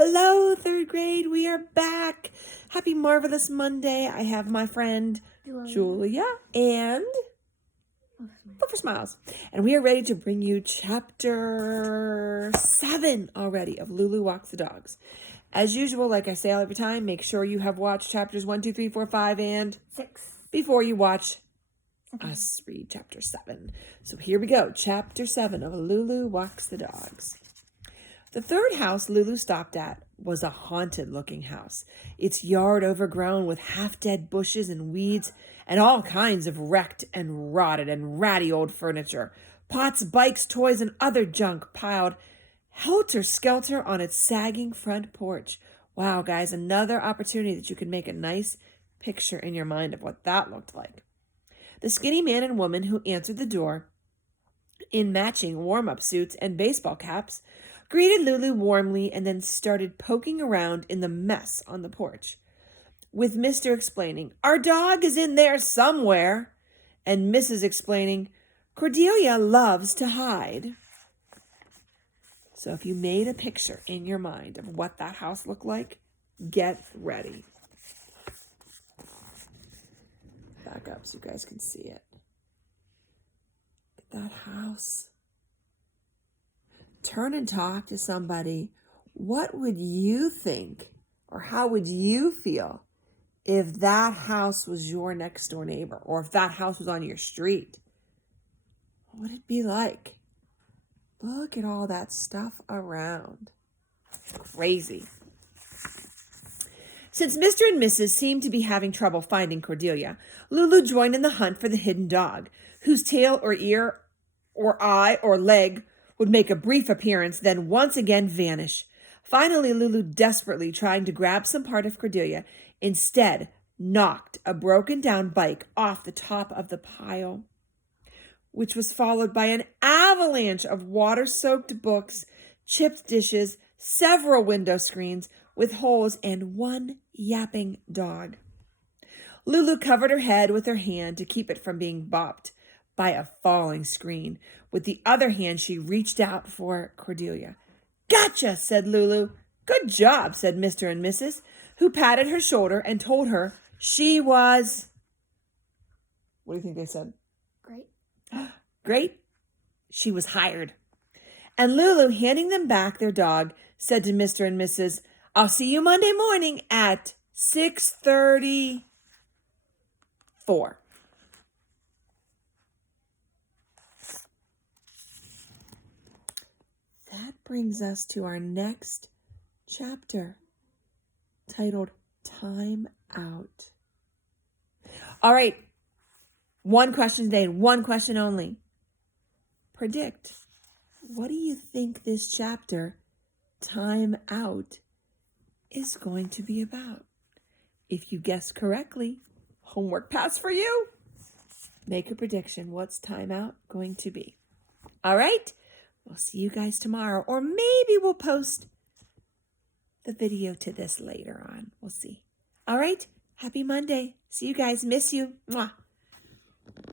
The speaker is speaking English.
Hello, third grade. We are back. Happy Marvelous Monday. I have my friend Julia and Puffer Smiles. And we are ready to bring you chapter 7 already of Lulu Walks the Dogs. As usual, like I say all every time, make sure you have watched chapters 1, 2, 3, 4, 5, and 6 before you watch us read chapter 7. So here we go. Chapter 7 of Lulu Walks the Dogs. The third house Lulu stopped at was a haunted-looking house, its yard overgrown with half-dead bushes and weeds and all kinds of wrecked and rotted and ratty old furniture, pots, bikes, toys, and other junk piled helter-skelter on its sagging front porch. Wow, guys, another opportunity that you can make a nice picture in your mind of what that looked like. The skinny man and woman who answered the door in matching warm-up suits and baseball caps greeted Lulu warmly and then started poking around in the mess on the porch, with Mr. explaining, "Our dog is in there somewhere," and Mrs. explaining, "Cordelia loves to hide." So if you made a picture in your mind of what that house looked like, get ready. Back up so you guys can see it. Get that house. Turn and talk to somebody. What would you think, or how would you feel if that house was your next door neighbor, or if that house was on your street? What would it be like? Look at all that stuff around. Crazy. Since Mr. and Mrs. seemed to be having trouble finding Cordelia, Lulu joined in the hunt for the hidden dog, whose tail or ear or eye or leg would make a brief appearance, then once again vanish. Finally, Lulu, desperately trying to grab some part of Cordelia, instead knocked a broken-down bike off the top of the pile, which was followed by an avalanche of water-soaked books, chipped dishes, several window screens with holes, and one yapping dog. Lulu covered her head with her hand to keep it from being bopped by a falling screen. With the other hand, she reached out for Cordelia. "Gotcha," said Lulu. "Good job," said Mr. and Mrs., who patted her shoulder and told her she was... What do you think they said? Great. Great. She was hired. And Lulu, handing them back their dog, said to Mr. and Mrs., "I'll see you Monday morning at 6:34. That brings us to our next chapter, titled Time Out. All right, one question today and one question only. Predict, what do you think this chapter, Time Out, is going to be about? If you guess correctly, homework pass for you. Make a prediction. What's Time Out going to be? All right, we'll see you guys tomorrow, or maybe we'll post the video to this later on. We'll see. All right, happy Monday. See you guys. Miss you. Mwah.